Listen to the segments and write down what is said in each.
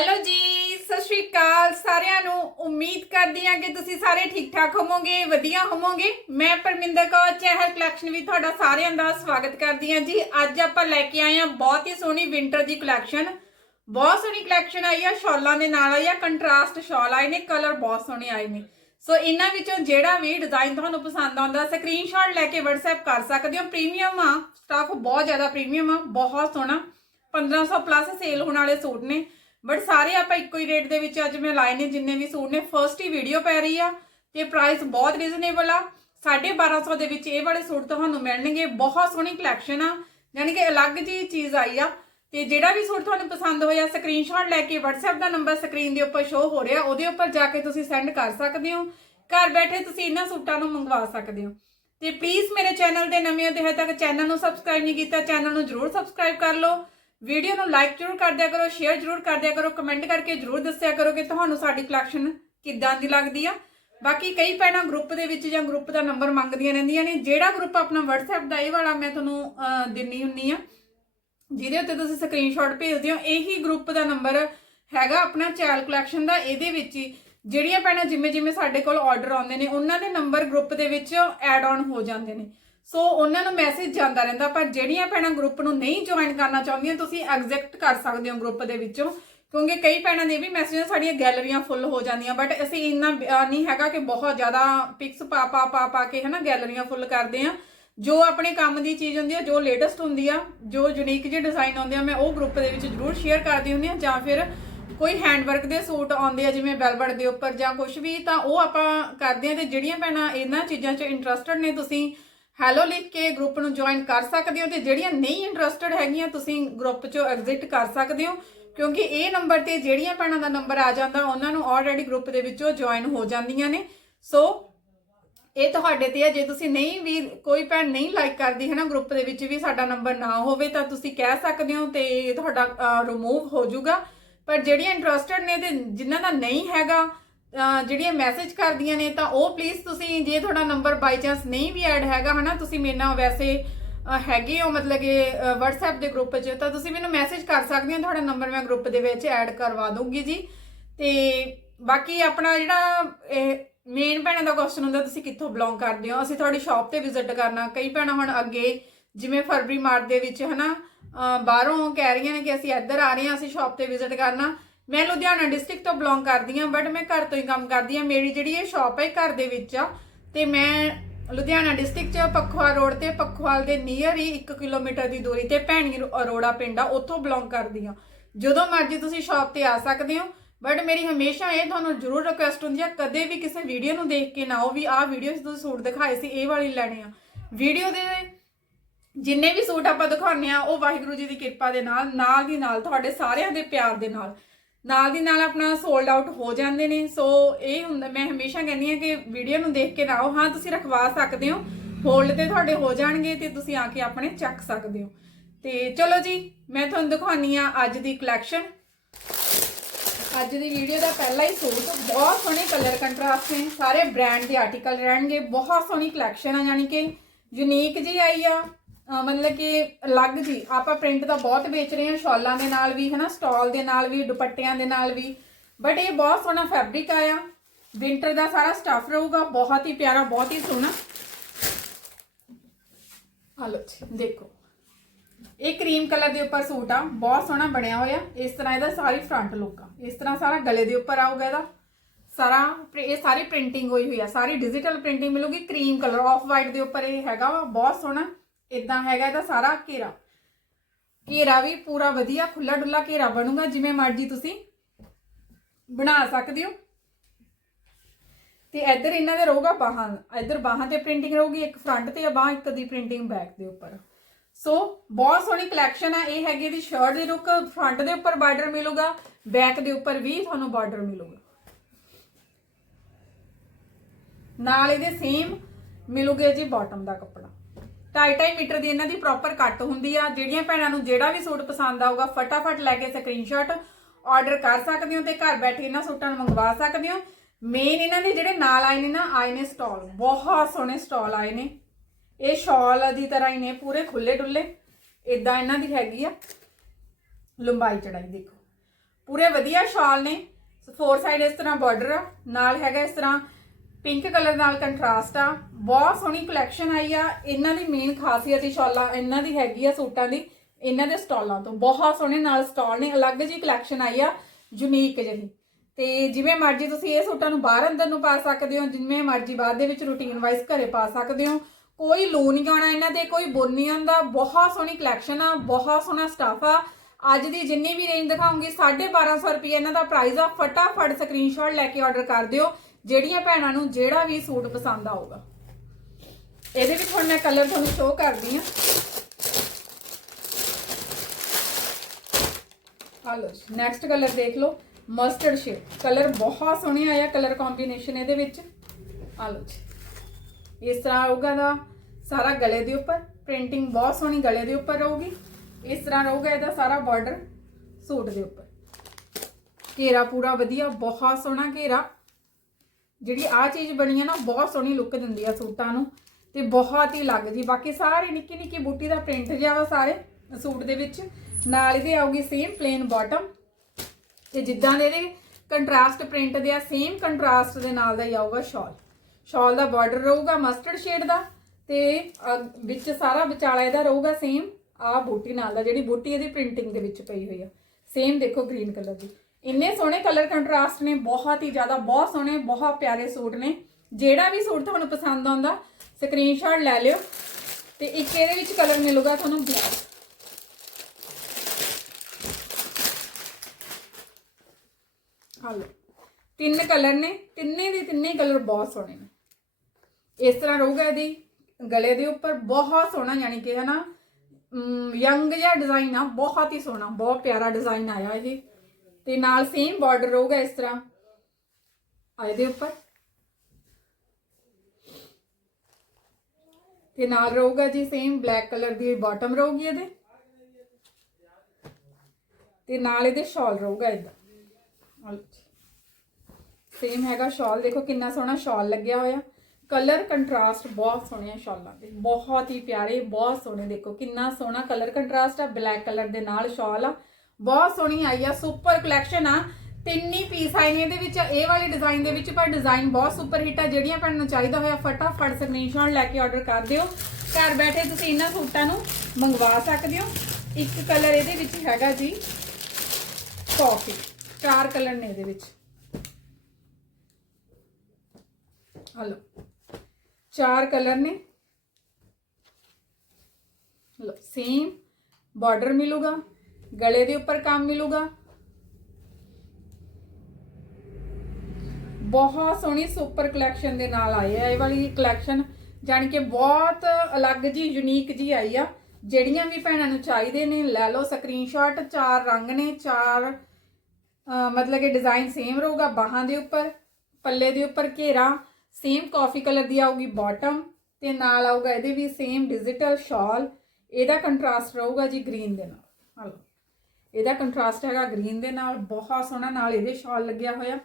Hello ਜੀ, ਸਤਿ ਸ਼੍ਰੀ ਅਕਾਲ ਸਾਰਿਆਂ ਨੂੰ। ਉਮੀਦ ਕਰਦੀ ਹਾਂ ਕਿ ਤੁਸੀਂ ਸਾਰੇ ਠੀਕ ਠਾਕ ਹੋਵੋਗੇ, ਵਧੀਆ ਹੋਵੋਗੇ। ਮੈਂ ਪਰਮਿੰਦਰ ਕੌਰ, ਚਹਿਲ ਕਲੈਕਸ਼ਨ ਵੀ ਤੁਹਾਡਾ ਸਾਰਿਆਂ ਦਾ ਸਵਾਗਤ ਕਰਦੀ ਹਾਂ ਜੀ। ਅੱਜ ਆਪਾਂ ਲੈ ਕੇ ਆਏ ਹਾਂ ਬਹੁਤ ਹੀ ਸੋਹਣੀ ਵਿੰਟਰ ਦੀ ਕਲੈਕਸ਼ਨ ਬਹੁਤ ਸੋਹਣੀ ਕਲੈਕਸ਼ਨ ਆਈ ਆ, ਸ਼ਾਲਾਂ ਦੇ ਨਾਲ ਆਈ ਆ ਕੰਟਰਾਸਟ ਸ਼ਾਲ ਆਏ ਨੇ ਕਲਰ ਬਹੁਤ ਸੋਹਣੇ ਆਏ ਨੇ। ਸੋ ਇਹਨਾਂ ਵਿੱਚੋਂ ਜਿਹੜਾ ਵੀ ਡਿਜ਼ਾਈਨ ਤੁਹਾਨੂੰ ਪਸੰਦ ਆਉਂਦਾ ਸਕਰੀਨਸ਼ਾਟ ਲੈ ਕੇ WhatsApp ਕਰ ਸਕਦੇ ਹੋ। ਪ੍ਰੀਮੀਅਮ ਆ ਸਟਾਫ ਬਹੁਤ ਜ਼ਿਆਦਾ ਪ੍ਰੀਮੀਅਮ ਆ, ਬਹੁਤ ਸੋਹਣਾ। 1500 ਪਲੱਸ ਸੇਲ ਹੋਣ ਵਾਲੇ ਸੂਟ ਨੇ। ਬਟ ਸਾਰੇ ਆਪਾਂ ਇੱਕੋ ਹੀ ਰੇਟ ਦੇ ਵਿੱਚ ਅੱਜ ਮੈਂ ਲਾਏ ਨੇ ਜਿੰਨੇ ਵੀ ਸੂਟ ਨੇ। ਫਰਸਟ ਹੀ ਵੀਡੀਓ ਪੈ ਰਹੀ ਆ ਤੇ ਪ੍ਰਾਈਸ ਬਹੁਤ ਰੀਜ਼ਨੇਬਲ ਆ। 1250 ਦੇ ਵਿੱਚ ਇਹ ਵਾਲੇ ਸੂਟ ਤੁਹਾਨੂੰ ਮਿਲਣਗੇ। ਬਹੁਤ ਸੋਹਣੀ ਕਲੈਕਸ਼ਨ ਆ। ਯਾਨੀ ਕਿ ਅਲੱਗ ਜੀ ਚੀਜ਼ ਆਈ ਆ। ਤੇ ਜਿਹੜਾ ਵੀ ਸੂਟ ਤੁਹਾਨੂੰ ਪਸੰਦ ਹੋਇਆ ਸਕਰੀਨਸ਼ਾਟ ਲੈ ਕੇ WhatsApp ਦਾ ਨੰਬਰ ਸਕਰੀਨ ਦੇ ਉੱਪਰ ਸ਼ੋ ਹੋ ਰਿਹਾ। ਉਹਦੇ ਉੱਪਰ ਜਾ ਕੇ ਤੁਸੀਂ ਸੈਂਡ ਕਰ ਸਕਦੇ ਹੋ। ਘਰ ਬੈਠੇ ਤੁਸੀਂ ਇਹਨਾਂ ਸੂਟਾਂ ਨੂੰ ਮੰਗਵਾ ਸਕਦੇ ਹੋ। ਤੇ ਪਲੀਜ਼ ਮੇਰੇ ਚੈਨਲ ਦੇ ਨਵੇਂ ਹੋ ਤੇ ਹਜੇ ਤੱਕ ਚੈਨਲ ਨੂੰ ਸਬਸਕ੍ਰਾਈਬ ਨਹੀਂ ਕੀਤਾ ਚੈਨਲ ਨੂੰ ਜਰੂਰ ਸਬਸਕ੍ਰਾਈਬ ਕਰ ਲਓ। ਵੀਡੀਓ ਨੂੰ ਲਾਈਕ ਜਰੂਰ ਕਰ ਦਿਆ ਕਰੋ ਸ਼ੇਅਰ ਜਰੂਰ ਕਰ ਦਿਆ ਕਰੋ ਕਮੈਂਟ ਕਰਕੇ ਜਰੂਰ ਦੱਸਿਆ ਕਰੋ ਕਿ ਤੁਹਾਨੂੰ ਸਾਡੀ ਕਲੈਕਸ਼ਨ ਕਿੱਦਾਂ ਦੀ ਲੱਗਦੀ ਆ। ਬਾਕੀ ਕਈ ਭੈਣਾਂ ਗਰੁੱਪ ਦੇ ਵਿੱਚ ਜਾਂ ਗਰੁੱਪ ਦਾ ਨੰਬਰ ਮੰਗਦੀਆਂ ਰਹਿੰਦੀਆਂ ਨੇ। ਜਿਹੜਾ ਗਰੁੱਪ ਆਪਣਾ WhatsApp ਦਾ ਇਹ ਵਾਲਾ ਮੈਂ ਤੁਹਾਨੂੰ ਅਹ, ਦਿੰਨੀ ਹੁੰਨੀ ਆ। ਜਿਹਦੇ ਉੱਤੇ ਤੁਸੀਂ ਸਕਰੀਨਸ਼ਾਟ ਭੇਜਦੇ ਹੋ ਇਹੀ ਗਰੁੱਪ ਦਾ ਨੰਬਰ ਹੈਗਾ ਆਪਣਾ ਚੈਲ ਕਲੈਕਸ਼ਨ ਦਾ। ਇਹਦੇ ਵਿੱਚ ਹੀ ਜਿਹੜੀਆਂ ਭੈਣਾਂ ਜਿਵੇਂ ਜਿਵੇਂ ਸਾਡੇ ਕੋਲ ਆਰਡਰ ਆਉਂਦੇ ਨੇ ਉਹਨਾਂ ਦੇ ਨੰਬਰ ਗਰੁੱਪ ਦੇ ਵਿੱਚ ਐਡ ਆਨ ਹੋ ਜਾਂਦੇ ਨੇ। ਸੋ ਉਹਨਾਂ ਨੂੰ ਮੈਸੇਜ ਜਾਂਦਾ ਰਹਿੰਦਾ, ਪਰ ਜਿਹੜੀਆਂ ਭੈਣਾਂ ਗਰੁੱਪ ਨੂੰ ਨਹੀਂ ਜੁਆਇਨ ਕਰਨਾ ਚਾਹੁੰਦੀਆਂ, ਤੁਸੀਂ ਐਗਜ਼ਿਟ ਕਰ ਸਕਦੇ ਹੋ ਗਰੁੱਪ ਦੇ ਵਿੱਚੋਂ। ਕਿਉਂਕਿ ਕਈ ਭੈਣਾਂ ਦੇ ਵੀ ਮੈਸੇਜ ਸਾਡੀਆਂ ਗੈਲਰੀਆਂ ਫੁੱਲ ਹੋ ਜਾਂਦੀਆਂ ਬਟ ਅਸੀਂ ਇੰਨਾ ਨਹੀਂ ਹੈਗਾ ਕਿ ਬਹੁਤ ਜ਼ਿਆਦਾ ਪਿਕਸ ਪਾ ਪਾ ਪਾ ਪਾ ਕੇ ਹਨਾ ਗੈਲਰੀਆਂ ਫੁੱਲ ਕਰਦੇ ਆ। ਜੋ ਆਪਣੇ ਕੰਮ ਦੀ ਚੀਜ਼ ਹੁੰਦੀ ਆ, ਜੋ ਲੇਟੈਸਟ ਹੁੰਦੀ ਆ, ਜੋ ਯੂਨੀਕ ਜਿਹੇ ਡਿਜ਼ਾਈਨ ਆਉਂਦੇ ਆ, ਮੈਂ ਉਹ ਗਰੁੱਪ ਦੇ ਵਿੱਚ ਜ਼ਰੂਰ ਸ਼ੇਅਰ ਕਰਦੀ ਹੁੰਦੀ ਆ, ਜਾਂ ਫਿਰ ਕੋਈ ਹੈਂਡਵਰਕ ਦੇ ਸੂਟ ਆਉਂਦੇ ਆ, ਜਿਵੇਂ ਵੈਲਵਟ ਦੇ ਉੱਪਰ ਜਾਂ ਕੁਝ ਵੀ, ਤਾਂ ਉਹ ਆਪਾਂ ਕਰਦੇ ਆ, ਤੇ ਜਿਹੜੀਆਂ ਭੈਣਾਂ ਇਹਨਾਂ ਚੀਜ਼ਾਂ 'ਚ ਇੰਟਰਸਟਡ ਨੇ ਤੁਸੀਂ ਹੈਲੋ ਲਿਖ ਕੇ ਗਰੁੱਪ ਨੂੰ ਜੁਆਇਨ ਕਰ ਸਕਦੇ ਹੋ ਤੇ ਜਿਹੜੀਆਂ ਨਹੀਂ ਇੰਟਰਸਟਡ ਹੈਗੀਆਂ, ਤੁਸੀਂ ਗਰੁੱਪ 'ਚੋਂ ਐਗਜ਼ਿਟ ਕਰ ਸਕਦੇ ਹੋ। ਕਿਉਂਕਿ ਇਹ ਨੰਬਰ ਤੇ ਜਿਹੜੀਆਂ ਭੈਣਾਂ ਦਾ ਨੰਬਰ ਆ ਜਾਂਦਾ, ਉਹਨਾਂ ਨੂੰ ਆਲਰੇਡੀ ਗਰੁੱਪ ਦੇ ਵਿੱਚੋਂ ਜੁਆਇਨ ਹੋ ਜਾਂਦੀਆਂ ਨੇ। ਸੋ ਇਹ ਤੁਹਾਡੇ ਤੇ ਹੈ ਜੇ ਤੁਸੀਂ ਨਹੀਂ ਵੀ, ਕੋਈ ਭੈਣ ਨਹੀਂ ਲਾਈਕ ਕਰਦੀ ਹੈ ਨਾ ਗਰੁੱਪ ਦੇ ਵਿੱਚ ਵੀ ਸਾਡਾ ਨੰਬਰ ਨਾ ਹੋਵੇ, ਤਾਂ ਤੁਸੀਂ ਕਹਿ ਸਕਦੇ ਹੋ ਤੇ ਇਹ ਤੁਹਾਡਾ ਰਿਮੂਵ ਹੋ ਜਾਊਗਾ। ਪਰ ਜਿਹੜੀਆਂ ਇੰਟਰਸਟਡ ਨੇ ਤੇ ਜਿਨ੍ਹਾਂ ਦਾ ਨਹੀਂ ਹੈਗਾ ਜਿਹੜੀਆਂ ਮੈਸੇਜ ਕਰਦੀਆਂ ਨੇ, ਤਾਂ ਉਹ ਪਲੀਜ਼ ਤੁਸੀਂ ਜੇ ਤੁਹਾਡਾ ਨੰਬਰ ਬਾਈ ਚਾਂਸ ਨਹੀਂ ਵੀ ਐਡ ਹੈਗਾ, ਹਨਾ, ਤੁਸੀਂ ਮੇਰੇ ਨਾਲ ਵੈਸੇ ਹੈਗੇ ਹੋ, ਮਤਲਬ ਕਿ, ਅਹ, WhatsApp ਦੇ ਗਰੁੱਪ 'ਚ, ਤਾਂ ਤੁਸੀਂ ਮੈਨੂੰ ਮੈਸੇਜ ਕਰ ਸਕਦੇ ਹੋ, ਤੁਹਾਡਾ ਨੰਬਰ ਮੈਂ ਗਰੁੱਪ ਦੇ ਵਿੱਚ ਐਡ ਕਰਵਾ ਦੂੰਗੀ ਜੀ। ਤੇ ਬਾਕੀ ਆਪਣਾ ਜਿਹੜਾ, ਇਹ ਮੇਨ ਭੈਣਾਂ ਦਾ ਕੁਐਸਚਨ ਹੁੰਦਾ, ਤੁਸੀਂ ਕਿੱਥੋਂ ਬਿਲੋਂਗ ਕਰਦੇ ਹੋ? ਅਸੀਂ ਤੁਹਾਡੀ ਸ਼ਾਪ ਤੇ ਵਿਜ਼ਿਟ ਕਰਨਾ, ਕਈ ਭੈਣਾਂ ਹੁਣ ਅੱਗੇ ਜਿਵੇਂ ਫਰਵਰੀ ਮਾਰਚ ਦੇ ਵਿੱਚ, ਹਨਾ, ਅਹ, ਬਾਹਰੋਂ ਕਹਿ ਰਹੀਆਂ ਨੇ ਕਿ ਅਸੀਂ ਇੱਧਰ ਆ ਰਹੇ ਹਾਂ, ਅਸੀਂ ਸ਼ਾਪ ਤੇ ਵਿਜ਼ਿਟ ਕਰਨਾ। ਮੈਂ ਲੁਧਿਆਣਾ ਡਿਸਟ੍ਰਿਕਟ ਤੋਂ ਬਿਲੋਂਗ ਕਰਦੀ ਹਾਂ ਬਟ ਮੈਂ ਘਰ ਤੋਂ ਹੀ ਕੰਮ ਕਰਦੀ ਹਾਂ। ਮੇਰੀ ਜਿਹੜੀ ਇਹ ਸ਼ਾਪ ਹੈ ਘਰ ਦੇ ਵਿੱਚ ਆ। ਤੇ ਮੈਂ ਲੁਧਿਆਣਾ ਡਿਸਟ੍ਰਿਕਟ ਚ ਪਖਵਾਲ ਰੋਡ ਤੇ, ਪਖਵਾਲ ਦੇ ਨੀਅਰ ਹੀ 1 ਕਿਲੋਮੀਟਰ ਦੀ ਦੂਰੀ ਤੇ ਭੈਣੀ ਰੋ- ਅਰੋੜਾ ਪਿੰਡ ਆ, ਉੱਥੋਂ ਬਿਲੋਂਗ ਕਰਦੀ ਹਾਂ। ਜਦੋਂ ਮਰਜ਼ੀ ਤੁਸੀਂ ਸ਼ਾਪ ਤੇ ਆ ਸਕਦੇ ਹੋ ਬਟ ਮੇਰੀ ਹਮੇਸ਼ਾ ਇਹ ਤੁਹਾਨੂੰ ਜ਼ਰੂਰ ਰਿਕੁਐਸਟ ਹੁੰਦੀ ਆ, ਕਦੇ ਵੀ ਕਿਸੇ ਵੀਡੀਓ ਨੂੰ ਦੇਖ ਕੇ ਨਾ ਉਹ ਵੀ ਆਹ ਵੀਡੀਓ 'ਚ ਤੁਸੀਂ ਸੂਟ ਦਿਖਾਏ ਸੀ, ਇਹ ਵਾਲੀ ਲੈਣੇ ਆ। ਵੀਡੀਓ ਦੇ ਜਿੰਨੇ ਵੀ ਸੂਟ ਆਪਾਂ ਦਿਖਾਉਂਦੇ ਆ, ਉਹ ਵਾਹਿਗੁਰੂ ਜੀ ਦੀ ਕਿਰਪਾ ਦੇ ਨਾਲ ਨਾਲ ਦੀ ਨਾਲ, ਤੁਹਾਡੇ ਸਾਰਿਆਂ ਦੇ ਪਿਆਰ ਦੇ ਨਾਲ। ਨਾਲ ਦੀ ਨਾਲ ਆਪਣਾ ਸੋਲਡ ਆਊਟ ਹੋ ਜਾਂਦੇ ਨੇ। ਸੋ ਇਹ ਹੁੰਦਾ, ਮੈਂ ਹਮੇਸ਼ਾ ਕਹਿੰਦੀ ਹਾਂ ਕਿ ਵੀਡੀਓ ਨੂੰ ਦੇਖ ਕੇ ਨਾ ਆਓ। ਹਾਂ, ਤੁਸੀਂ ਰਖਵਾ ਸਕਦੇ ਹੋ। ਹੋਲਡ ਤੇ ਤੁਹਾਡੇ ਹੋ ਜਾਣਗੇ ਤੇ ਤੁਸੀਂ ਆ ਕੇ ਆਪਣੇ ਚੱਕ ਸਕਦੇ ਹੋ। ਤੇ ਚਲੋ ਜੀ, ਮੈਂ ਤੁਹਾਨੂੰ ਦਿਖਾਉਣੀ ਆ ਅੱਜ ਦੀ ਕਲੈਕਸ਼ਨ ਅੱਜ ਦੀ ਵੀਡੀਓ ਦਾ ਪਹਿਲਾ ਹੀ ਸੂਟ, ਬਹੁਤ ਸੋਹਣੇ ਕਲਰ ਕੰਟਰਾਸਟ ਨੇ। ਸਾਰੇ ਬ੍ਰਾਂਡ ਦੇ ਆਰਟੀਕਲ ਰਹਿਣਗੇ। ਬਹੁਤ ਸੋਹਣੀ ਕਲੈਕਸ਼ਨ ਆ, ਯਾਨੀ ਕਿ ਯੂਨੀਕ ਜੀ ਆਈ ਆ। ਮਤਲਬ ਕਿ ਅਲੱਗ ਜੀ। ਆਪਾਂ ਪ੍ਰਿੰਟ ਤਾਂ ਬਹੁਤ ਵੇਚ ਰਹੇ ਹਾਂ, ਸ਼ਾਲਾਂ ਦੇ ਨਾਲ ਵੀ, ਹਨਾ, ਸਟਾਲ ਦੇ ਨਾਲ ਵੀ, ਦੁਪੱਟਿਆਂ ਦੇ ਨਾਲ ਵੀ। ਬਟ ਇਹ ਬਹੁਤ ਸੋਹਣਾ ਫੈਬਰਿਕ ਆਇਆ। ਵਿੰਟਰ ਦਾ ਸਾਰਾ ਸਟਫ ਰਹੂਗਾ। ਬਹੁਤ ਹੀ ਪਿਆਰਾ, ਬਹੁਤ ਹੀ ਸੋਹਣਾ। ਆ ਲਓ ਜੀ, ਦੇਖੋ। ਇਹ ਕਰੀਮ ਕਲਰ ਦੇ ਉੱਪਰ ਸੂਟ ਆ। ਬਹੁਤ ਸੋਹਣਾ ਬਣਿਆ ਹੋਇਆ। ਇਸ ਤਰ੍ਹਾਂ ਇਹਦਾ ਸਾਰੀ ਫਰੰਟ ਲੁੱਕ ਆ। ਇਸ ਤਰ੍ਹਾਂ ਸਾਰਾ ਗਲੇ ਦੇ ਉੱਪਰ ਆਊਗਾ ਇਹਦਾ। ਸਾਰਾ ਇਹ ਸਾਰੀ ਪ੍ਰਿੰਟਿੰਗ ਹੋਈ ਹੋਈ ਆ। ਸਾਰੀ ਡਿਜੀਟਲ ਪ੍ਰਿੰਟਿੰਗ ਮਿਲੂਗੀ। ਕਰੀਮ ਕਲਰ ਆਫ ਵਾਈਟ ਦੇ ਉੱਪਰ ਇਹ ਹੈਗਾ ਵਾ। ਬਹੁਤ ਸੋਹਣਾ। ਇਦਾਂ ਹੈਗਾ ਇਹਦਾ ਸਾਰਾ ਘੇਰਾ। ਘੇਰਾ ਵੀ ਪੂਰਾ ਵਧੀਆ ਖੁੱਲਾ ਡੁੱਲਾ ਘੇਰਾ ਬਣੂਗਾ, ਜਿਵੇਂ ਮਰਜ਼ੀ ਤੁਸੀਂ ਬਣਾ ਸਕਦੇ ਹੋ। ਤੇ ਇੱਧਰ ਇਹਨਾਂ ਦੇ ਰਹੂਗਾ ਬਾਹਾਂ, ਇੱਧਰ ਬਾਹਾਂ ਤੇ ਪ੍ਰਿੰਟਿੰਗ ਰਹੂਗੀ, ਇੱਕ ਫਰੰਟ ਤੇ ਆ ਬਾਹ, ਇੱਕ ਦੀ ਪ੍ਰਿੰਟਿੰਗ ਬੈਕ ਦੇ ਉੱਪਰ। ਸੋ ਬਹੁਤ ਸੋਹਣੀ ਕਲੈਕਸ਼ਨ ਆ, ਇਹ ਹੈਗੀ ਦੀ ਸ਼ਰਟ ਦੇ ਲੁੱਕ ਫਰੰਟ ਦੇ ਉੱਪਰ ਬਾਰਡਰ ਮਿਲੂਗਾ ਬੈਕ ਦੇ ਉੱਪਰ ਵੀ ਤੁਹਾਨੂੰ ਬਾਰਡਰ ਮਿਲੂਗਾ। ਨਾਲ ਇਹਦੇ ਸੇਮ ਮਿਲੂਗੇ ਜੀ ਬਾਟਮ ਦਾ ਕੱਪੜਾ। 2.5 ਮੀਟਰ ਦੀ ਇਹਨਾਂ ਦੀ ਪ੍ਰੋਪਰ ਕੱਟ ਹੁੰਦੀ ਆ। ਜਿਹੜੀਆਂ ਭੈਣਾਂ ਨੂੰ ਜਿਹੜਾ ਵੀ ਸੂਟ ਪਸੰਦ ਆਊਗਾ, ਫਟਾਫਟ ਲੈ ਕੇ ਸਕਰੀਨਸ਼ਾਟ ਆਰਡਰ ਕਰ ਸਕਦੇ ਹੋ ਤੇ ਘਰ ਬੈਠੇ ਇਹਨਾਂ ਸੂਟਾਂ ਨੂੰ ਮੰਗਵਾ ਸਕਦੇ ਹੋ। ਮੇਨ ਇਹਨਾਂ ਦੇ ਜਿਹੜੇ ਨਾਲ ਆਏ ਨੇ ਨਾ, ਆਏ ਨੇ ਸਟਾਲ ਬਹੁਤ ਸੋਹਣੇ ਸਟਾਲ ਆਏ ਨੇ। ਇਹ ਸ਼ਾਲ ਦੀ ਤਰ੍ਹਾਂ ਹੀ ਨੇ, ਪੂਰੇ ਖੁੱਲੇ ਡੁੱਲੇ ਇਦਾਂ ਇਹਨਾਂ ਦੀ ਹੈਗੀ ਆ। ਲੰਬਾਈ ਚੜਾਈ ਦੇਖੋ। ਪੂਰੇ ਵਧੀਆ ਸ਼ਾਲ ਨੇ। ਫੋਰ ਸਾਈਡ ਇਸ ਤਰ੍ਹਾਂ ਬਾਰਡਰ ਆ। ਨਾਲ ਹੈਗਾ ਇਸ ਤਰ੍ਹਾਂ ਪਿੰਕ ਕਲਰ ਨਾਲ ਕੰਟਰਾਸਟ ਆ। ਬਹੁਤ ਸੋਹਣੀ ਕਲੈਕਸ਼ਨ ਆਈ ਆ। ਇਹਨਾਂ ਦੀ ਮੇਨ ਖਾਸੀਅਤ ਹੀ ਸ਼ਾਲਾਂ, ਇਹਨਾਂ ਦੀ ਹੈਗੀ ਆ ਸੂਟਾਂ ਦੀ, ਇਹਨਾਂ ਦੇ ਸਟਾਲਾਂ ਤੋਂ। ਬਹੁਤ ਸੋਹਣੇ ਨਾਲ ਸਟਾਲ ਨੇ, ਅਲੱਗ ਜੀ ਕਲੈਕਸ਼ਨ ਆਈ ਆ ਯੂਨੀਕ ਜਿਹੀ। ਤੇ ਜਿਵੇਂ ਮਰਜ਼ੀ ਤੁਸੀਂ ਇਹ ਸੂਟਾਂ ਨੂੰ ਬਾਹਰ ਅੰਦਰ ਨੂੰ ਪਾ ਸਕਦੇ ਹੋ, ਜਿਵੇਂ ਮਰਜ਼ੀ ਬਾਅਦ ਦੇ ਵਿੱਚ ਰੂਟੀਨ ਵਾਈਜ਼ ਘਰੇ ਪਾ ਸਕਦੇ ਹੋ। ਕੋਈ ਲੂ ਨਹੀਂ ਆਉਣਾ ਇਹਨਾਂ ਤੇ ਕੋਈ ਬੁਣ ਨਹੀਂ ਆਉਂਦਾ। ਬਹੁਤ ਸੋਹਣੀ ਕਲੈਕਸ਼ਨ ਆ, ਬਹੁਤ ਸੋਹਣਾ ਸਟਾਫ ਆ। ਅੱਜ ਦੀ ਜਿੰਨੀ ਵੀ ਰੇਂਜ ਦਿਖਾਉਂਗੀ 1250 ਰੁਪਏ ਇਹਨਾਂ ਦਾ ਪ੍ਰਾਈਸ ਆ। ਫਟਾਫਟ ਸਕਰੀਨਸ਼ਾਟ ਲੈ ਕੇ ਆਰਡਰ ਕਰ ਦਿਓ। ਜਿਹੜੀਆਂ ਭੈਣਾਂ ਨੂੰ ਜਿਹੜਾ ਵੀ ਸੂਟ ਪਸੰਦ ਆਊਗਾ। ਇਹਦੇ ਵਿੱਚ ਹੁਣ ਮੈਂ ਕਲਰ ਤੁਹਾਨੂੰ ਸ਼ੋਅ ਕਰਦੀ ਆ ਹਲੋ ਨੈਕਸਟ ਕਲਰ ਦੇਖ ਲਓ ਮਸਟਰਡ ਸ਼ੇਡ ਕਲਰ ਬਹੁਤ ਸੋਹਣਾ ਆਇਆ ਕਲਰ ਕੰਬੀਨੇਸ਼ਨ ਇਹਦੇ ਵਿੱਚ। ਆ ਲਓ ਜੀ, ਇਸ ਤਰ੍ਹਾਂ ਆਊਗਾ ਦਾ ਸਾਰਾ ਗਲੇ ਦੇ ਉੱਪਰ। ਪ੍ਰਿੰਟਿੰਗ ਬਹੁਤ ਸੋਹਣੀ ਗਲੇ ਦੇ ਉੱਪਰ ਰਹੂਗੀ। ਇਸ ਤਰ੍ਹਾਂ ਰਹੂਗਾ ਇਹਦਾ ਸਾਰਾ ਬਾਰਡਰ ਸੂਟ ਦੇ ਉੱਪਰ। ਘੇਰਾ ਪੂਰਾ ਵਧੀਆ, ਬਹੁਤ ਸੋਹਣਾ ਘੇਰਾ। ਜਿਹੜੀ ਆ ਚੀਜ਼ ਬਣੀ ਹੈ ਨਾ ਬਹੁਤ ਸੋਹਣੀ ਲੁੱਕ ਦਿੰਦੀ ਆ ਸੂਟਾਂ ਨੂੰ ਤੇ ਬਹੁਤ ਹੀ ਲੱਗ ਜੀ। ਬਾਕੀ ਸਾਰੇ ਨਿੱਕੀ ਨਿੱਕੀ ਬੂਟੀ ਦਾ ਪ੍ਰਿੰਟ ਜਿਹਾ ਵਾ ਸਾਰੇ ਸੂਟ ਦੇ ਵਿੱਚ। ਨਾਲ ਇਹਦੇ ਆਊਗੀ ਸੇਮ ਪਲੇਨ ਬਾਟਮ ਤੇ ਜਿੱਦਾਂ ਦੇ ਇਹਦੇ ਕੰਟਰਾਸਟ ਪ੍ਰਿੰਟ ਦੇ ਆ ਸੇਮ ਕੰਟਰਾਸਟ ਦੇ ਨਾਲ ਦਾ ਹੀ ਆਊਗਾ ਸ਼ਾਲ ਸ਼ਾਲ ਦਾ ਬਾਰਡਰ ਰਹੂਗਾ ਮਸਟਰਡ ਸ਼ੇਡ ਦਾ ਤੇ ਅਹ, ਵਿੱਚ ਸਾਰਾ ਵਿਚਾਲਾ ਇਹਦਾ ਰਹੂਗਾ ਸੇਮ ਆ ਬੂਟੀ ਨਾਲ ਦਾ ਜਿਹੜੀ ਬੂਟੀ ਇਹਦੀ ਪ੍ਰਿੰਟਿੰਗ ਦੇ ਵਿੱਚ ਪਈ ਹੋਈ ਆ। ਸੇਮ ਦੇਖੋ ਗ੍ਰੀਨ ਕਲਰ ਦੀ। ਇੰਨੇ ਸੋਹਣੇ ਕਲਰ ਕੰਟਰਾਸਟ ਨੇ, ਬਹੁਤ ਹੀ ਜ਼ਿਆਦਾ, ਬਹੁਤ ਸੋਹਣੇ, ਬਹੁਤ ਪਿਆਰੇ ਸੂਟ ਨੇ। ਜਿਹੜਾ ਵੀ ਸੂਟ ਤੁਹਾਨੂੰ ਪਸੰਦ ਆਉਂਦਾ ਸਕਰੀਨਸ਼ਾਟ ਲੈ ਲਿਓ ਤੇ ਇੱਕ ਇਹਦੇ ਵਿੱਚ ਕਲਰ ਮਿਲੂਗਾ ਤੁਹਾਨੂੰ ਬਲੈਕ ਹਲੋ ਤਿੰਨ ਕਲਰ ਨੇ, ਤਿੰਨੇ ਦੇ ਤਿੰਨੇ ਕਲਰ ਬਹੁਤ ਸੋਹਣੇ ਨੇ। ਇਸ ਤਰ੍ਹਾਂ ਰਹੂਗਾ ਇਹਦੀ ਗਲੇ ਦੇ ਉੱਪਰ, ਬਹੁਤ ਸੋਹਣਾ ਯਾਨੀ ਕਿ ਹੈ ਨਾ ਯੰਗ ਜਿਹਾ ਡਿਜ਼ਾਈਨ ਆ, ਬਹੁਤ ਹੀ ਸੋਹਣਾ, ਬਹੁਤ ਪਿਆਰਾ ਡਿਜ਼ਾਈਨ ਆਇਆ ਇਹ। ਤੇ ਨਾਲ ਸੇਮ ਬਾਰਡਰ ਰਹੂਗਾ ਇਸ ਤਰ੍ਹਾਂ। ਆ ਇਹਦੇ ਉੱਪਰ। ਤੇ ਨਾਲ ਰਹੂਗਾ ਜੀ ਸੇਮ ਬਲੈਕ ਕਲਰ ਦੀ ਬਾਟਮ ਰਹੂਗੀ ਇਹਦੇ। ਤੇ ਨਾਲ ਇਹਦੇ ਸ਼ਾਲ ਰਹੂਗਾ ਇਦਾਂ ਸੇਮ ਹੈਗਾ ਸ਼ਾਲ ਦੇਖੋ ਕਿੰਨਾ ਸੋਹਣਾ ਸ਼ਾਲ ਲੱਗਿਆ ਹੋਇਆ। ਕਲਰ ਕੰਟਰਾਸਟ ਬਹੁਤ ਸੋਹਣੇ ਆ ਸ਼ਾਲਾਂ ਦੇ ਬਹੁਤ ਹੀ ਪਿਆਰੇ, ਬਹੁਤ ਸੋਹਣੇ। ਦੇਖੋ ਕਿੰਨਾ ਸੋਹਣਾ ਕਲਰ ਕੰਟਰਾਸਟ ਆ। ਬਲੈਕ ਕਲਰ ਦੇ ਨਾਲ ਸ਼ਾਲ ਆ। ਬਹੁਤ ਸੋਹਣੀ ਆਈ ਆ ਸੁਪਰ ਕਲੈਕਸ਼ਨ ਆ। ਤਿੰਨ ਹੀ ਪੀਸ ਆਏ ਨੇ ਇਹਦੇ ਵਿੱਚ ਇਹ ਵਾਲੇ ਡਿਜ਼ਾਈਨ ਦੇ ਵਿੱਚ, ਪਰ ਡਿਜ਼ਾਈਨ ਬਹੁਤ ਸੁਪਰ ਹਿੱਟ ਆ, ਜਿਹੜੀਆਂ ਭੈਣਾਂ ਨੂੰ ਚਾਹੀਦਾ ਹੋਇਆ, ਫਟਾਫਟ ਸਕਰੀਨਸ਼ਾਟ ਲੈ ਕੇ ਆਰਡਰ ਕਰ ਦਿਓ। ਘਰ ਬੈਠੇ ਤੁਸੀਂ ਇਹਨਾਂ ਸੂਟਾਂ ਨੂੰ ਮੰਗਵਾ ਸਕਦੇ ਹੋ। ਇੱਕ ਕਲਰ ਇਹਦੇ ਵਿੱਚ ਹੈਗਾ ਜੀ ਕਾਫੀ ਚਾਰ ਕਲਰ ਨੇ ਇਹਦੇ ਵਿੱਚ। ਹਲੋ ਚਾਰ ਕਲਰ ਨੇ। ਲੋ ਸੇਮ ਬਾਰਡਰ ਮਿਲੂਗਾ। ਗਲੇ ਦੇ ਉੱਪਰ ਕੰਮ ਮਿਲੂਗਾ। ਬਹੁਤ ਸੋਹਣੀ ਸੁਪਰ ਕਲੈਕਸ਼ਨ ਦੇ ਨਾਲ ਆਈ ਹੈ ਇਹ ਵਾਲੀ ਕਲੈਕਸ਼ਨ ਜਾਣੀ ਕਿ ਬਹੁਤ ਅਲੱਗ ਜੀ, ਯੂਨੀਕ ਜੀ ਆਈ ਆ। ਜਿਹੜੀਆਂ ਵੀ ਭੈਣਾਂ ਨੂੰ ਚਾਹੀਦੇ ਨੇ, ਲੈ ਲਓ ਸਕਰੀਨਸ਼ਾਟ ਚਾਰ ਰੰਗ ਨੇ, ਚਾਰ ਮਤਲਬ ਕਿ ਡਿਜ਼ਾਈਨ ਸੇਮ ਰਹੂਗਾ ਬਾਹਾਂ ਦੇ ਉੱਪਰ, ਪੱਲੇ ਦੇ ਉੱਪਰ ਘੇਰਾ ਸੇਮ ਕਾਫੀ ਕਲਰ ਦੀ ਆਊਗੀ ਬਾਟਮ ਤੇ ਨਾਲ ਆਊਗਾ ਇਹਦੇ ਵੀ ਸੇਮ ਡਿਜੀਟਲ ਸ਼ਾਲ ਇਹਦਾ ਕੰਟਰਾਸਟ ਰਹੂਗਾ ਜੀ ਗ੍ਰੀਨ ਦੇ ਨਾਲ। ਹਲੋ ਇਹਦਾ ਕੰਟਰਾਸਟ ਹੈਗਾ ਗ੍ਰੀਨ ਦੇ ਨਾਲ, ਬਹੁਤ ਸੋਹਣਾ ਨਾਲ ਇਹਦੇ ਸ਼ਾਲ ਲੱਗਿਆ ਹੋਇਆ।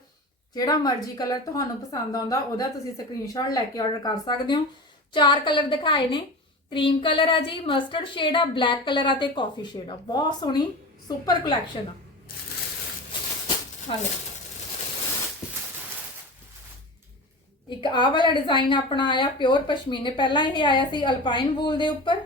ਜਿਹੜਾ ਮਰਜ਼ੀ ਕਲਰ ਤੁਹਾਨੂੰ ਪਸੰਦ ਆਉਂਦਾ, ਉਹਦਾ ਤੁਸੀਂ ਸਕਰੀਨਸ਼ਾਟ ਲੈ ਕੇ ਆਰਡਰ ਕਰ ਸਕਦੇ ਹੋ। ਚਾਰ ਕਲਰ ਦਿਖਾਏ ਨੇ। ਕਰੀਮ ਕਲਰ ਆ ਜੀ ਮਸਟਰਡ ਸ਼ੇਡ ਆ ਬਲੈਕ ਕਲਰ ਆ ਤੇ ਕਾਫੀ ਸ਼ੇਡ ਆ। ਬਹੁਤ ਸੋਹਣੀ ਸੁਪਰ ਕਲੈਕਸ਼ਨ ਆ। ਹਾਲੇ ਇੱਕ ਆਹ ਵਾਲਾ ਡਿਜ਼ਾਈਨ ਆਪਣਾ ਆਇਆ ਪਿਓਰ ਪਸ਼ਮੀਨੇ। ਪਹਿਲਾਂ ਇਹ ਆਇਆ ਸੀ ਅਲਪਾਈਨ ਵੂਲ ਦੇ ਉੱਪਰ।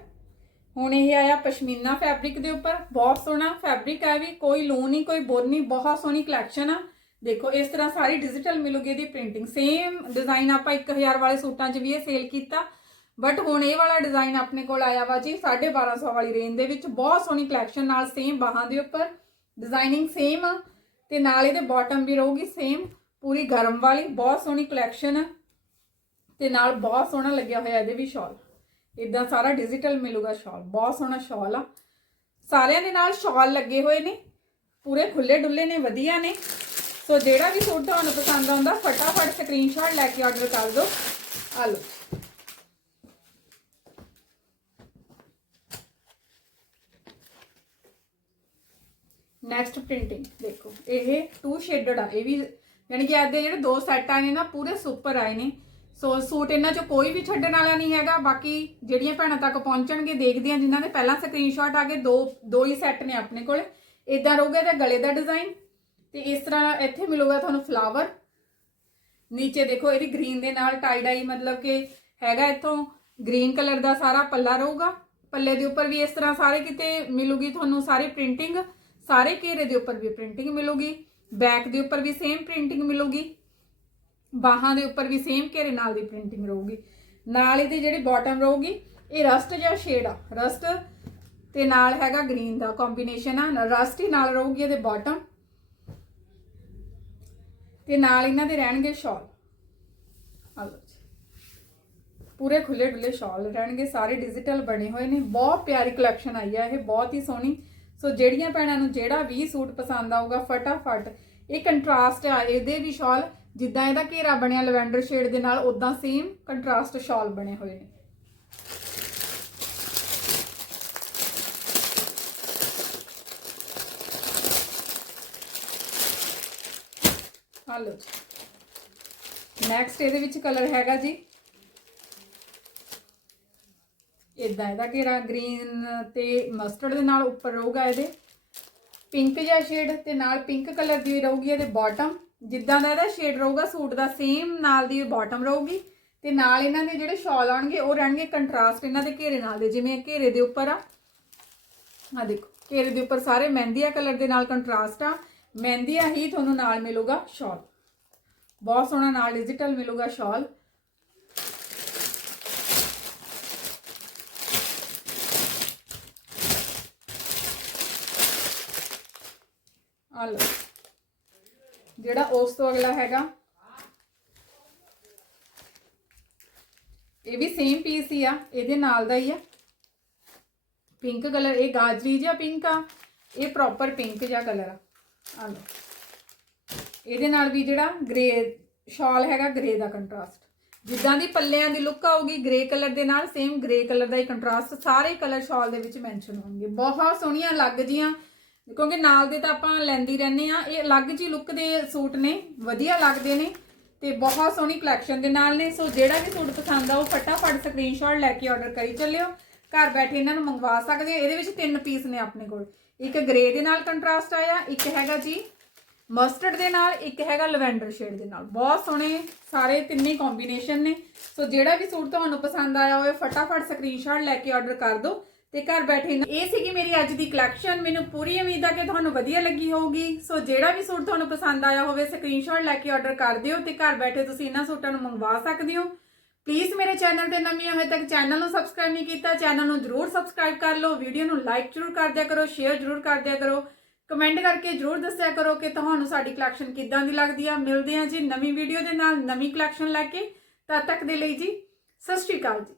ਹੁਣ ਇਹ ਆਇਆ ਪਸ਼ਮੀਨਾ ਫੈਬਰਿਕ ਦੇ ਉੱਪਰ, ਬਹੁਤ ਸੋਹਣਾ ਫੈਬਰਿਕ ਹੈ ਵੀ, ਕੋਈ ਲੂ ਨਹੀਂ, ਕੋਈ ਬੁਰ ਨਹੀਂ, ਬਹੁਤ ਸੋਹਣੀ ਕਲੈਕਸ਼ਨ ਆ। ਦੇਖੋ, ਇਸ ਤਰ੍ਹਾਂ ਸਾਰੀ ਡਿਜੀਟਲ ਮਿਲੂਗੀ ਇਹਦੀ ਪ੍ਰਿੰਟਿੰਗ ਸੇਮ ਡਿਜ਼ਾਈਨ ਆਪਾਂ 1000 ਵਾਲੇ ਸੂਟਾਂ 'ਚ ਵੀ ਇਹ ਸੇਲ ਕੀਤਾ। ਬਟ ਹੁਣ ਇਹ ਵਾਲਾ ਡਿਜ਼ਾਈਨ ਆਪਣੇ ਕੋਲ ਆਇਆ ਵਾ ਜੀ 1250 ਵਾਲੀ ਰੇਂਜ ਦੇ ਵਿੱਚ। ਬਹੁਤ ਸੋਹਣੀ ਕਲੈਕਸ਼ਨ ਨਾਲ ਸੇਮ ਬਾਹਾਂ ਦੇ ਉੱਪਰ। ਡਿਜ਼ਾਈਨਿੰਗ ਸੇਮ ਆ, ਤੇ ਨਾਲ ਇਹਦੇ ਬਾਟਮ ਵੀ ਰਹੂਗੀ ਸੇਮ ਪੂਰੀ ਗਰਮ ਵਾਲੀ, ਬਹੁਤ ਸੋਹਣੀ ਕਲੈਕਸ਼ਨ ਆ। ਤੇ ਨਾਲ ਬਹੁਤ ਸੋਹਣਾ ਲੱਗਿਆ ਹੋਇਆ ਇਹਦੇ ਵੀ ਸ਼ਾਲ ਇਦਾਂ ਸਾਰਾ ਡਿਜੀਟਲ ਮਿਲੂਗਾ ਸ਼ਾਲ ਬਹੁਤ ਸੋਹਣਾ ਸ਼ਾਲ ਆ। ਸਾਰਿਆਂ ਦੇ ਨਾਲ ਸ਼ਾਲ ਲੱਗੇ ਹੋਏ ਨੇ, ਪੂਰੇ ਖੁੱਲੇ ਡੁੱਲੇ ਨੇ, ਵਧੀਆ ਨੇ। ਸੋ ਜਿਹੜਾ ਵੀ ਸੂਟ ਤੁਹਾਨੂੰ ਪਸੰਦ ਆਉਂਦਾ, ਫਟਾਫਟ ਸਕਰੀਨਸ਼ਾਟ ਲੈ ਕੇ ਆਰਡਰ ਕਰ ਦਿਓ। ਆ ਲਓ। ਨੈਕਸਟ ਪ੍ਰਿੰਟਿੰਗ ਦੇਖੋ, ਇਹ ਟੂ ਸ਼ੇਡਡ ਆ, ਇਹ ਵੀ ਯਾਨੀ ਕਿ ਅੱਜ ਦੇ ਜਿਹੜੇ ਦੋ ਸੈੱਟ ਆਏ ਨੇ ਨਾ, ਪੂਰੇ ਸੁਪਰ ਆਏ ਨੇ। ਸੋ ਸੂਟ ਇਹਨਾਂ ਚੋਂ ਕੋਈ ਵੀ ਛੱਡਣ ਵਾਲਾ ਨਹੀਂ ਹੈਗਾ। ਬਾਕੀ ਜਿਹੜੀਆਂ ਭੈਣਾਂ ਤੱਕ ਪਹੁੰਚਣਗੇ, ਦੇਖਦੇ ਆ ਜਿਨ੍ਹਾਂ ਦੇ ਪਹਿਲਾਂ ਸਕਰੀਨਸ਼ਾਟ ਆ ਗਏ। ਦੋ ਦੋ ਹੀ ਸੈੱਟ ਨੇ ਆਪਣੇ ਕੋਲ। ਇਦਾਂ ਰਹੂਗਾ ਇਹਦਾ ਗਲੇ ਦਾ ਡਿਜ਼ਾਈਨ ਤੇ ਇਸ ਤਰ੍ਹਾਂ ਇੱਥੇ ਮਿਲੂਗਾ ਤੁਹਾਨੂੰ ਫਲਾਵਰ ਨੀਚੇ ਦੇਖੋ, ਇਹਦੀ ਗ੍ਰੀਨ ਦੇ ਨਾਲ ਟਾਈ ਡਾਈ ਮਤਲਬ ਕਿ ਹੈਗਾ ਇੱਥੋਂ। ਗ੍ਰੀਨ ਕਲਰ ਦਾ ਸਾਰਾ ਪੱਲਾ ਰਹੂਗਾ। ਪੱਲੇ ਦੇ ਉੱਪਰ ਵੀ ਇਸ ਤਰ੍ਹਾਂ ਸਾਰੇ ਕਿਤੇ ਮਿਲੂਗੀ ਤੁਹਾਨੂੰ ਸਾਰੇ ਪ੍ਰਿੰਟਿੰਗ ਸਾਰੇ ਘੇਰੇ ਦੇ ਉੱਪਰ ਵੀ ਪ੍ਰਿੰਟਿੰਗ ਮਿਲੂਗੀ। ਬੈਕ ਦੇ ਉੱਪਰ ਵੀ ਸੇਮ ਪ੍ਰਿੰਟਿੰਗ ਮਿਲੂਗੀ। ਬਾਹਾਂ ਦੇ ਉੱਪਰ ਵੀ ਸੇਮ ਘੇਰੇ ਨਾਲ ਦੀ ਪ੍ਰਿੰਟਿੰਗ ਰਹੂਗੀ। ਨਾਲ ਇਹਦੇ ਜਿਹੜੀ ਬਾਟਮ ਰਹੂਗੀ, ਇਹ ਰਸਟ ਜਾਂ ਸ਼ੇਡ ਆ। ਰਸਟ ਤੇ ਨਾਲ ਹੈਗਾ ਗ੍ਰੀਨ ਦਾ ਕੰਬੀਨੇਸ਼ਨ ਆ। ਰਸਟ ਹੀ ਨਾਲ ਰਹੂਗੀ ਇਹਦੇ ਬਾਟਮ ਤੇ ਨਾਲ ਇਹਨਾਂ ਦੇ ਰਹਿਣਗੇ ਸ਼ਾਲ ਜੀ। ਪੂਰੇ ਖੁੱਲੇ ਡੁੱਲੇ ਸ਼ਾਲ ਰਹਿਣਗੇ, ਸਾਰੇ ਡਿਜੀਟਲ ਬਣੇ ਹੋਏ ਨੇ। ਬਹੁਤ ਪਿਆਰੀ ਕਲੈਕਸ਼ਨ ਆਈ ਆ ਇਹ, ਬਹੁਤ ਹੀ ਸੋਹਣੀ। ਸੋ ਜਿਹੜੀਆਂ ਭੈਣਾਂ ਨੂੰ ਜਿਹੜਾ ਵੀ ਸੂਟ ਪਸੰਦ ਆਊਗਾ, ਫਟਾਫਟ ਇਹ ਕੰਟਰਾਸਟ ਆ, ਇਹਦੇ ਵੀ ਸ਼ਾਲ ਜਿੱਦਾਂ ਇਹਦਾ ਘੇਰਾ ਬਣਿਆ ਲਵੈਂਡਰ ਸ਼ੇਡ ਦੇ ਨਾਲ ਉਦਾਂ ਸੇਮ ਕੰਟਰਾਸਟ ਸ਼ਾਲ ਬਣੇ ਹੋਏ ਨੇ। ਆ ਨੈਕਸਟ ਇਹਦੇ ਵਿੱਚ ਕਲਰ ਹੈਗਾ ਜੀ। ਇਦਾਂ ਇਹਦਾ ਘੇਰਾ ਗ੍ਰੀਨ ਤੇ ਮਸਟਰਡ ਦੇ ਨਾਲ ਉੱਪਰ ਰਹੂਗਾ ਇਹਦੇ। ਪਿੰਕ ਜਿਹਾ ਸ਼ੇਡ ਤੇ ਨਾਲ ਪਿੰਕ ਕਲਰ ਦੀ ਰਹੂਗੀ ਇਹਦੇ ਬਾਟਮ ਜਿੱਦਾਂ ਦਾ ਇਹਦਾ ਸ਼ੇਡ ਰਹੂਗਾ, ਸੂਟ ਦਾ ਸੇਮ ਨਾਲ ਦੀ ਬਾਟਮ ਰਹੂਗੀ ਤੇ ਨਾਲ ਇਹਨਾਂ ਦੇ ਜਿਹੜੇ ਸ਼ਾਲ ਆਉਣਗੇ, ਉਹ ਰਹਿਣਗੇ ਕੰਟਰਾਸਟ ਇਹਨਾਂ ਦੇ ਘੇਰੇ ਨਾਲ ਦੇ, ਜਿਵੇਂ ਘੇਰੇ ਦੇ ਉੱਪਰ ਆ। ਆ ਦੇਖੋ, ਘੇਰੇ ਦੇ ਉੱਪਰ ਸਾਰੇ ਮਹਿੰਦੀਆ ਕਲਰ ਦੇ ਨਾਲ ਕੰਟਰਾਸਟ ਆ। ਮਹਿੰਦੀਆ ਹੀ ਤੁਹਾਨੂੰ ਨਾਲ ਮਿਲੂਗਾ ਸ਼ਾਲ ਬਹੁਤ ਸੋਹਣਾ ਨਾਲ ਡਿਜੀਟਲ ਮਿਲੂਗਾ ਸ਼ਾਲ ਆ ਲਓ। ਜਿਹੜਾ ਉਸ ਤੋਂ ਅਗਲਾ ਹੈਗਾ। ਇਹ ਵੀ ਸੇਮ ਪੀਸ ਹੀ ਆ, ਇਹਦੇ ਨਾਲ ਦਾ ਹੀ ਆ। ਪਿੰਕ ਕਲਰ ਇਹ ਗਾਜਰੀ ਜਿਹਾ ਪਿੰਕ ਆ, ਇਹ ਪ੍ਰੋਪਰ ਪਿੰਕ ਜਿਹਾ ਕਲਰ ਆ। ਆ ਲਓ। ਇਹਦੇ ਨਾਲ ਵੀ ਜਿਹੜਾ ਗ੍ਰੇ ਸ਼ਾਲ ਹੈਗਾ ਗ੍ਰੇ ਦਾ ਕੰਟਰਾਸਟ ਜਿੱਦਾਂ ਦੀ ਪੱਲਿਆਂ ਦੀ ਲੁੱਕ ਆਊਗੀ ਗ੍ਰੇ ਕਲਰ ਦੇ ਨਾਲ ਸੇਮ ਗ੍ਰੇ ਕਲਰ ਦਾ ਹੀ ਕੰਟਰਾਸਟ ਸਾਰੇ ਕਲਰ ਸ਼ਾਲ ਦੇ ਵਿੱਚ ਮੈਂਸ਼ਨ ਹੋਣਗੇ। ਬਹੁਤ ਸੋਹਣੀਆਂ ਲੱਗ ਜੀਆਂ। ਕਿਉਂਕਿ ਨਾਲ ਦੇ ਤਾਂ ਆਪਾਂ ਲੈਂਦੀ ਰਹਿੰਦੇ ਆ ਇਹ ਅਲੱਗ ਜੀ ਲੁੱਕ ਦੇ ਸੂਟ ਨੇ, ਵਧੀਆ ਲੱਗਦੇ ਨੇ ਤੇ ਬਹੁਤ ਸੋਹਣੀ ਕਲੈਕਸ਼ਨ ਦੇ ਨਾਲ ਨੇ। ਸੋ ਜਿਹੜਾ ਵੀ ਸੂਟ ਪਸੰਦ ਆ, ਉਹ ਫਟਾਫਟ ਸਕਰੀਨਸ਼ਾਟ ਲੈ ਕੇ ਆਰਡਰ ਕਰੀ ਚੱਲਿਓ। ਘਰ ਬੈਠੇ ਇਹਨਾਂ ਨੂੰ ਮੰਗਵਾ ਸਕਦੇ ਹੋ। ਇਹਦੇ ਵਿੱਚ ਤਿੰਨ ਪੀਸ ਨੇ ਆਪਣੇ ਕੋਲ। ਇੱਕ ਗ੍ਰੇ ਦੇ ਨਾਲ ਕੰਟਰਾਸਟ ਆਇਆ, ਇੱਕ ਹੈਗਾ ਜੀ ਮਸਟਰਡ ਦੇ ਨਾਲ, ਇੱਕ ਹੈਗਾ ਲਵੈਂਡਰ ਸ਼ੇਡ ਦੇ ਨਾਲ। ਬਹੁਤ ਸੋਹਣੇ ਸਾਰੇ ਤਿੰਨੇ ਕੰਬੀਨੇਸ਼ਨ ਨੇ। ਸੋ ਜਿਹੜਾ ਵੀ ਸੂਟ ਤੁਹਾਨੂੰ ਪਸੰਦ ਆਇਆ ਹੋਵੇ, ਫਟਾਫਟ ਸਕਰੀਨਸ਼ਾਟ ਲੈ ਕੇ ਆਰਡਰ ਕਰ ਦਿਓ। ਤੇ ਘਰ ਬੈਠੇ ਇਹ ਸੀਗੀ ਮੇਰੀ ਅੱਜ ਦੀ ਕਲੈਕਸ਼ਨ ਮੈਨੂੰ ਪੂਰੀ ਉਮੀਦ ਆ ਕਿ ਤੁਹਾਨੂੰ ਵਧੀਆ ਲੱਗੀ ਹੋਊਗੀ। ਸੋ ਜਿਹੜਾ ਵੀ ਸੂਟ ਤੁਹਾਨੂੰ ਪਸੰਦ ਆਇਆ ਹੋਵੇ ਸਕਰੀਨਸ਼ਾਟ ਲੈ ਕੇ ਆਰਡਰ ਕਰ ਦਿਓ ਤੇ ਘਰ ਬੈਠੇ ਤੁਸੀਂ ਇਹਨਾਂ ਸੂਟਾਂ ਨੂੰ ਮੰਗਵਾ ਸਕਦੇ ਹੋ। ਪਲੀਜ਼ ਮੇਰੇ ਚੈਨਲ ਤੇ ਨਵੀਂ ਹੋਏ ਤੱਕ ਚੈਨਲ ਨੂੰ ਸਬਸਕ੍ਰਾਈਬ ਨਹੀਂ ਕੀਤਾ ਚੈਨਲ ਨੂੰ ਜਰੂਰ ਸਬਸਕ੍ਰਾਈਬ ਕਰ ਲਓ। ਵੀਡੀਓ ਨੂੰ ਲਾਈਕ ਜਰੂਰ ਕਰ ਦਿਆ ਕਰੋ ਸ਼ੇਅਰ ਜਰੂਰ ਕਰ ਦਿਆ ਕਰੋ। ਕਮੈਂਟ ਕਰਕੇ ਜਰੂਰ ਦੱਸਿਆ ਕਰੋ ਕਿ ਤੁਹਾਨੂੰ ਸਾਡੀ ਕਲੈਕਸ਼ਨ ਕਿੱਦਾਂ ਦੀ ਲੱਗਦੀ ਆ। ਮਿਲਦੇ ਹਾਂ ਜੀ ਨਵੀਂ ਵੀਡੀਓ ਦੇ ਨਾਲ ਨਵੀਂ ਕਲੈਕਸ਼ਨ ਲੈ ਕੇ। ਤਦ ਤੱਕ ਦੇ ਲਈ ਜੀ, ਸਤਿ ਸ਼੍ਰੀ ਅਕਾਲ ਜੀ।